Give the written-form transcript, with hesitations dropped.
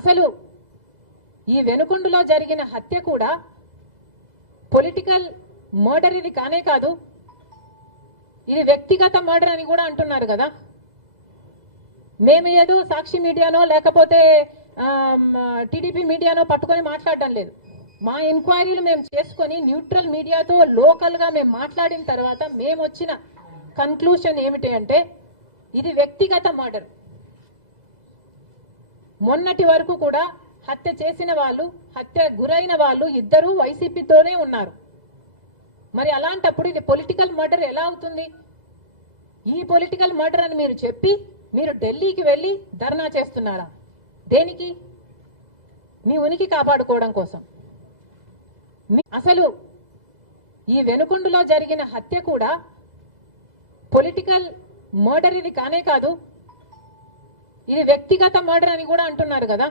అసలు ఈ వెనుకొండలో జరిగిన హత్య కూడా పొలిటికల్ మర్డర్ ఇది కానే కాదు, ఇది వ్యక్తిగత మర్డర్ అని కూడా అంటున్నారు కదా. మేము ఏదో సాక్షి మీడియానో లేకపోతే టీడీపీ మీడియానో పట్టుకొని మాట్లాడడం లేదు. మా ఎంక్వైరీలు మేము చేసుకొని న్యూట్రల్ మీడియాతో లోకల్ గా మేము మాట్లాడిన తర్వాత మేము వచ్చిన కన్క్లూషన్ ఏమిటి అంటే ఇది వ్యక్తిగత మర్డర్. మొన్నటి వరకు కూడా హత్య చేసిన వాళ్ళు, హత్య గురైన వాళ్ళు ఇద్దరు వైసీపీతోనే ఉన్నారు. మరి అలాంటప్పుడు ఇది పొలిటికల్ మర్డర్ ఎలా అవుతుంది? ఈ పొలిటికల్ మర్డర్ అని మీరు చెప్పి మీరు ఢిల్లీకి వెళ్ళి ధర్నా చేస్తున్నారా? దేనికి? మీ ఉనికి కాపాడుకోవడం కోసం. అసలు ఈ వెనుకొండలో జరిగిన హత్య కూడా పొలిటికల్ మర్డర్ ఇది కానే కాదు, ఇది వ్యక్తిగత మర్డర్ అని కూడా అంటున్నారు కదా.